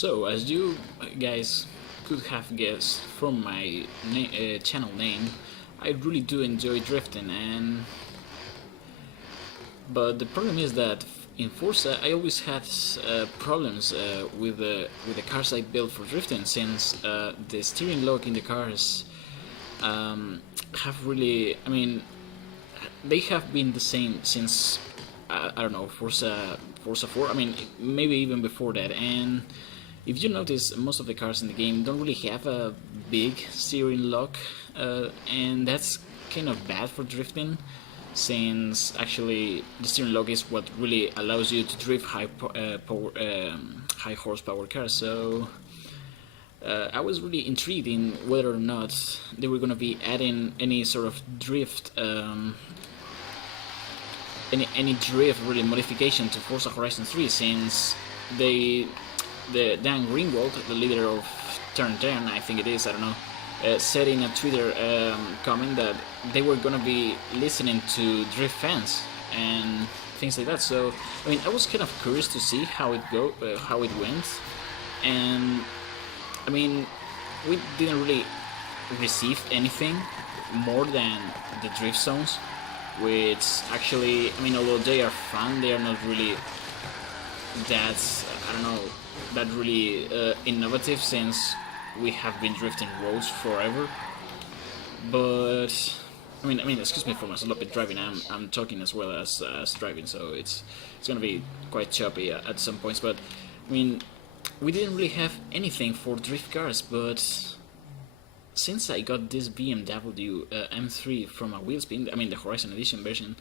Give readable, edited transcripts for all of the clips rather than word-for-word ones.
So, as you guys could have guessed from my channel name, I really do enjoy drifting, but the problem is that in Forza I always had problems with the cars I built for drifting, since the steering lock in the cars have really, they have been the same since I don't know, Forza 4. I mean, maybe even before that. And if you notice, most of the cars in the game don't really have a big steering lock, and that's kind of bad for drifting, since actually the steering lock is what really allows you to drift high horsepower cars. So I was really intrigued in whether or not they were going to be adding any sort of drift, any drift really modification to Forza Horizon 3, since Dan Greenwald, the leader of Turn 10, I think it is, I don't know, said in a Twitter comment that they were gonna be listening to drift fans and things like that. So I mean, I was kind of curious to see how it went, and I mean, we didn't really receive anything more than the drift zones, which actually, I mean, although they are fun, they are not really that, I don't know, that really innovative, since we have been drifting roads forever. But I mean, excuse me for my sloppy driving. I'm talking as well as driving, so it's gonna be quite choppy at some points. But I mean, we didn't really have anything for drift cars, but since I got this BMW M3 from a Wheelspin, I mean the Horizon Edition version,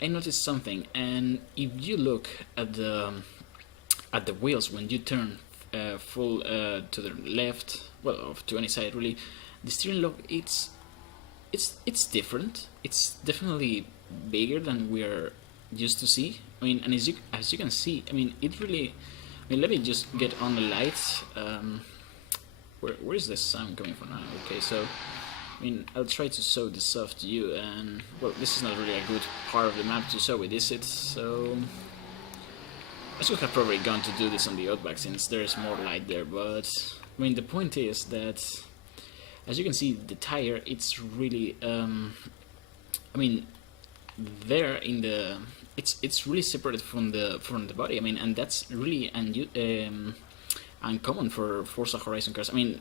I noticed something. And if you look at the wheels when you turn full to the left, well, to any side really, the steering lock it's different. It's definitely bigger than we're used to see. I mean, and as you can see, I mean, it really. I mean, let me just get on the lights. Where is this sound coming from now? Okay, so I mean, I'll try to show this off to you, and well, this is not really a good part of the map to show it, is it? So I should have probably gone to do this on the Outback, since there's more light there. But I mean, the point is that, as you can see, the tire, it's really I mean, there in the it's really separated from the body. I mean, and that's really uncommon for Forza Horizon cars. I mean,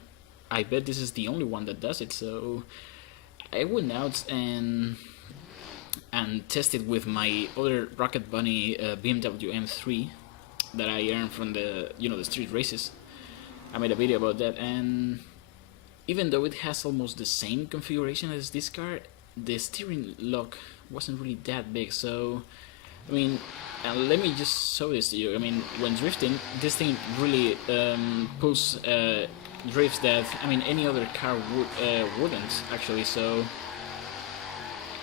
I bet this is the only one that does it. So I went out and tested with my other Rocket Bunny BMW M3 that I earned from the the street races. I made a video about that, and even though it has almost the same configuration as this car, the steering lock wasn't really that big. So I mean, let me just show this to you. I mean, when drifting, this thing really pulls drifts that, I mean, any other car wouldn't actually. So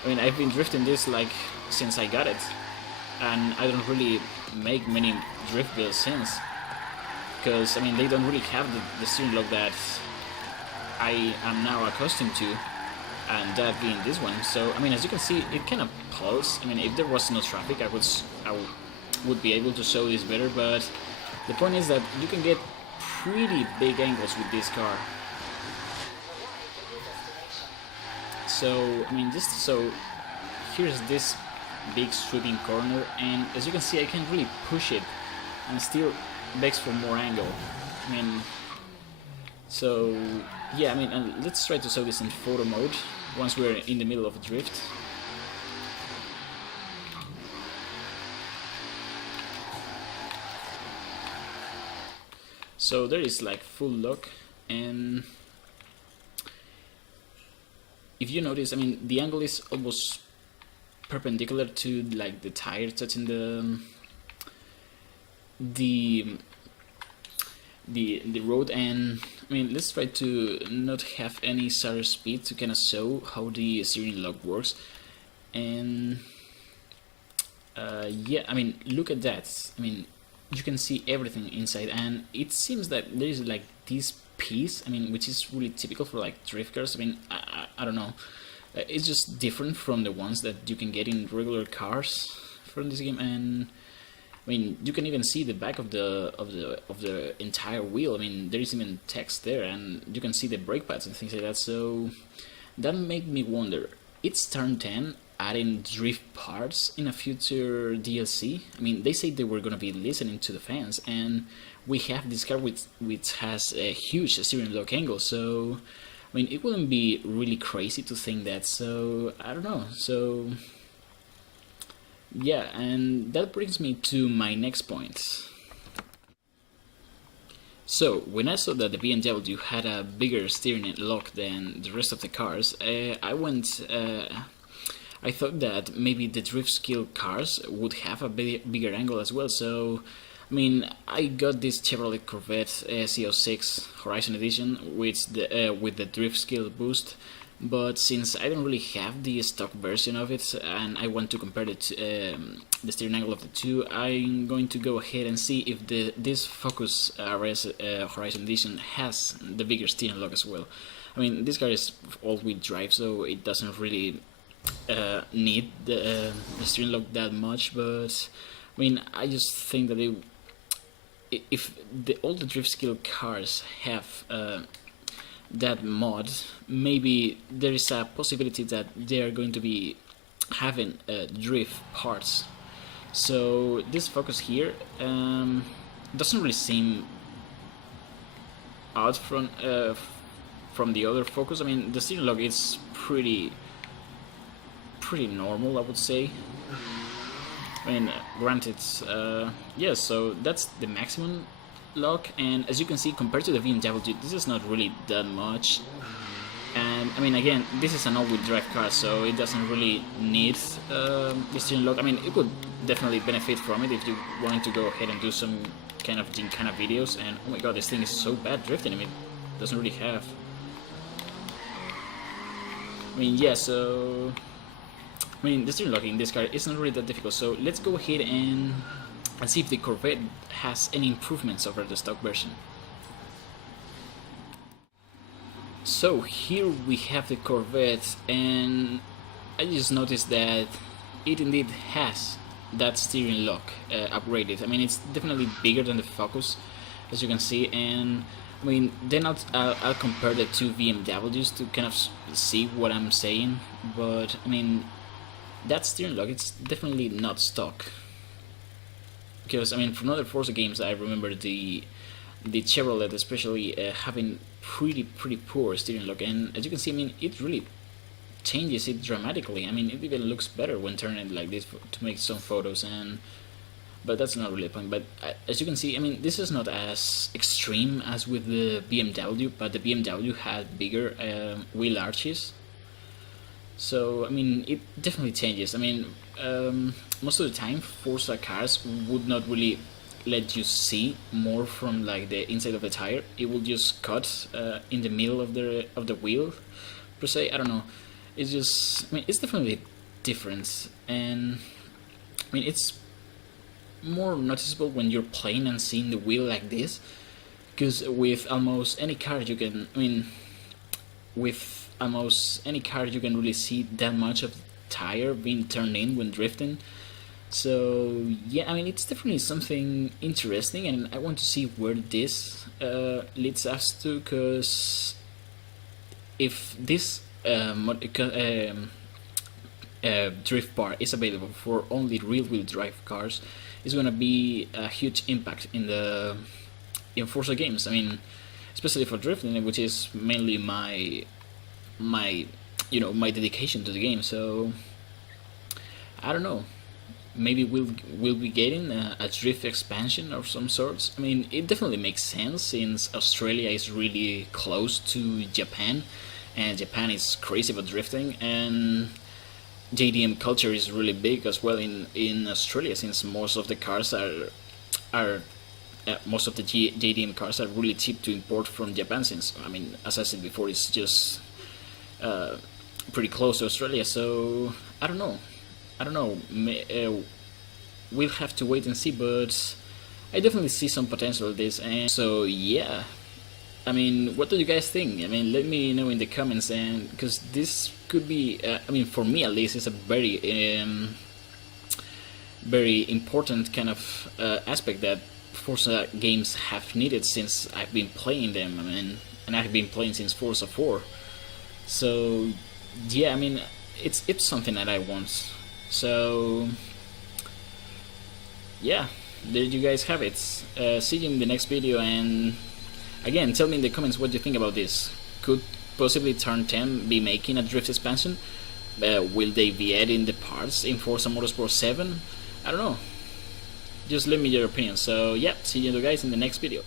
I mean, I've been drifting this like since I got it, and I don't really make many drift builds since, because I mean, they don't really have the steering lock that I am now accustomed to, and that being this one. So I mean, as you can see, it kind of pulls. I mean, if there was no traffic, I would be able to show this better, but the point is that you can get pretty big angles with this car. So I mean, here's this big sweeping corner, and as you can see, I can really push it and still begs for more angle. I mean, so yeah, I mean, and let's try to show this in photo mode once we're in the middle of a drift. So there is like full lock, and if you notice, I mean, the angle is almost perpendicular to like the tire touching the road. And I mean, let's try to not have any shutter speed to kind of show how the steering lock works. And yeah, I mean, look at that. I mean, you can see everything inside, and it seems that there is like this piece, I mean, which is really typical for like drift cars. I mean, I don't know, it's just different from the ones that you can get in regular cars from this game. And I mean, you can even see the back of the entire wheel. I mean, there is even text there, and you can see the brake pads and things like that. So that made me wonder: it's turn 10 adding drift parts in a future DLC? I mean, they say they were gonna be listening to the fans, and we have this car which has a huge steering lock angle. So I mean, it wouldn't be really crazy to think that. So I don't know. So yeah, and that brings me to my next point. So, when I saw that the BMW had a bigger steering lock than the rest of the cars, I thought that maybe the drift skill cars would have a bigger angle as well. So, I mean, I got this Chevrolet Corvette CO6 Horizon Edition with the drift skill boost, but since I don't really have the stock version of it and I want to compare the steering angle of the two, I'm going to go ahead and see if this Focus RS Horizon Edition has the bigger steering lock as well. I mean, this car is all-wheel drive, so it doesn't really need the steering lock that much, but I mean, I just think that if all the drift skill cars have that mod, maybe there is a possibility that they are going to be having drift parts. So this Focus here doesn't really seem out from the other Focus. I mean, the steering lock is pretty normal, I would say. I mean, granted, yeah, so that's the maximum lock, and as you can see, compared to the BMW, this is not really that much. And I mean, again, this is an all-wheel drive car, so it doesn't really need the steering lock. I mean, it would definitely benefit from it if you wanted to go ahead and do some kind of gincana videos. And oh my god, this thing is so bad drifting. I mean, it doesn't really have. I mean, yeah, so I mean, the steering lock in this car is not really that difficult. So let's go ahead and see if the Corvette has any improvements over the stock version. So here we have the Corvette, and I just noticed that it indeed has that steering lock upgraded. I mean, it's definitely bigger than the Focus, as you can see, and I mean, then I'll compare the two BMWs to kind of see what I'm saying, but I mean, that steering lock, it's definitely not stock. Because I mean, from other Forza games, I remember the Chevrolet especially having pretty poor steering lock, and as you can see, I mean, it really changes it dramatically. I mean, it even looks better when turning like this to make some photos, but that's not really a point. But as you can see, I mean, this is not as extreme as with the BMW, but the BMW had bigger wheel arches. So I mean, it definitely changes. I mean, most of the time Forza cars would not really let you see more from like the inside of the tire. It will just cut in the middle of the wheel per se. I don't know, it's just, I mean, it's definitely different, and I mean, it's more noticeable when you're playing and seeing the wheel like this, because with almost any car you can, I mean, with almost any car you can really see that much of the tire being turned in when drifting. So yeah, I mean, it's definitely something interesting, and I want to see where this leads us to, because if this drift bar is available for only rear-wheel drive cars, it's gonna be a huge impact in Forza games. I mean, especially for drifting, which is mainly my dedication to the game. So I don't know, maybe we'll be getting a drift expansion of some sorts. I mean, it definitely makes sense since Australia is really close to Japan, and Japan is crazy about drifting, and JDM culture is really big as well in Australia, since most of the cars most of the JDM cars are really cheap to import from Japan, since, I mean, as I said before, it's just pretty close to Australia. So I don't know, we'll have to wait and see, but I definitely see some potential in this. And so yeah, I mean, what do you guys think? I mean, let me know in the comments, and because this could be, I mean, for me at least, it's a very very important kind of aspect that Forza games have needed since I've been playing them. I mean, and I've been playing since Forza 4. So yeah, I mean, it's something that I want. So yeah, there you guys have it. See you in the next video, and again, tell me in the comments what you think about this. Could possibly Turn 10 be making a drift expansion? Will they be adding the parts in Forza Motorsport 7? I don't know. Just let me your opinion. So yeah, see you guys in the next video.